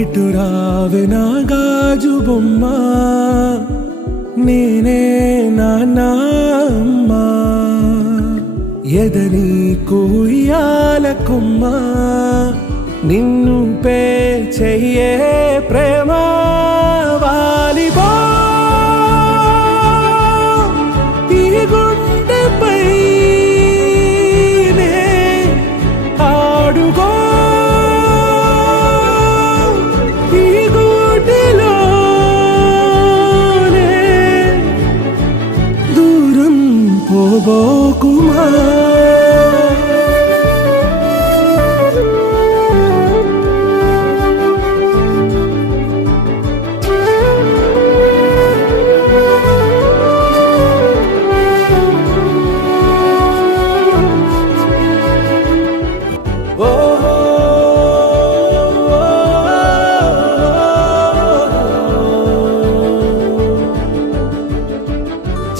ఇటు రావే నా గాజు బొమ్మ, నేనే నాన్న అమ్మ, ఎదని కూయాల కొమ్మ, నిన్ను పే చెయ్యే ప్రేమ వాలిబో ఈ గుండెపై ఆడుగో ఈ గుడిలోనే దూరం పోబోకుమా.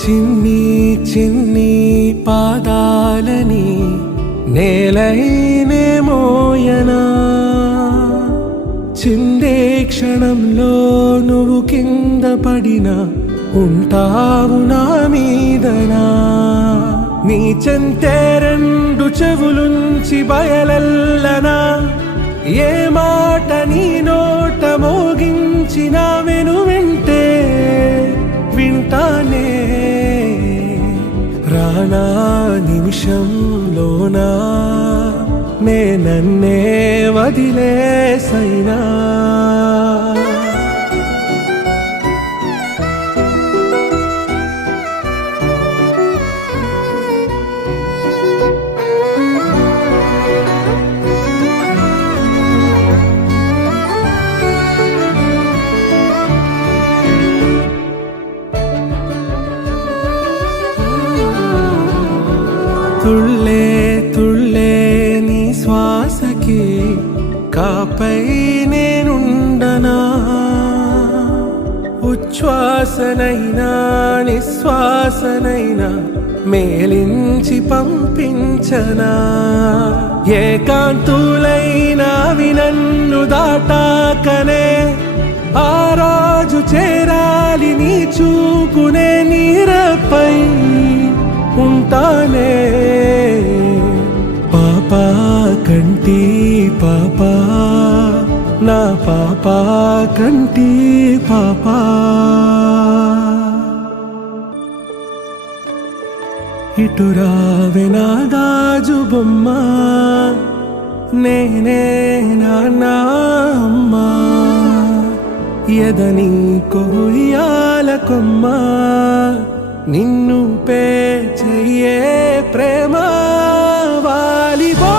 చిన్ని చిన్ని పాదాలని నేలైనే మోయనా, చిందే క్షణంలో నువ్వు కింద పడినా ఉంటావు నా మీదనా. నీ చెంతే రెండు చెవులుంచి బయలెల్లనా, ఏ మాట నీ నోట మోగించిన వెను వింటే వింటానే. రానా నిమిషంలోనా నే నన్నే వదిలేసైనా, తుళ్ళే తుళ్ళే నీ శ్వాసకి కాపై నేనుండనా, ఉచ్ఛ్వాసనైనా నిశ్వాసనైనా మేలించి పంపించనా. ఏకాంతులైనవి నన్ను దాటాకనే ఆ రాజు చేరాలి నీ చూపునే నీరపై ఉంటానే. పాపా కంటి పాపా నా పాపా కంటి పాపా, ఇటు రావే నా గాజు బొమ్మ, నేనే నాన్న అమ్మ, ఎదని కొయ్యాల కొమ్మ, నిన్ను పే చెయ్యే ప్రేమ వాలిబో.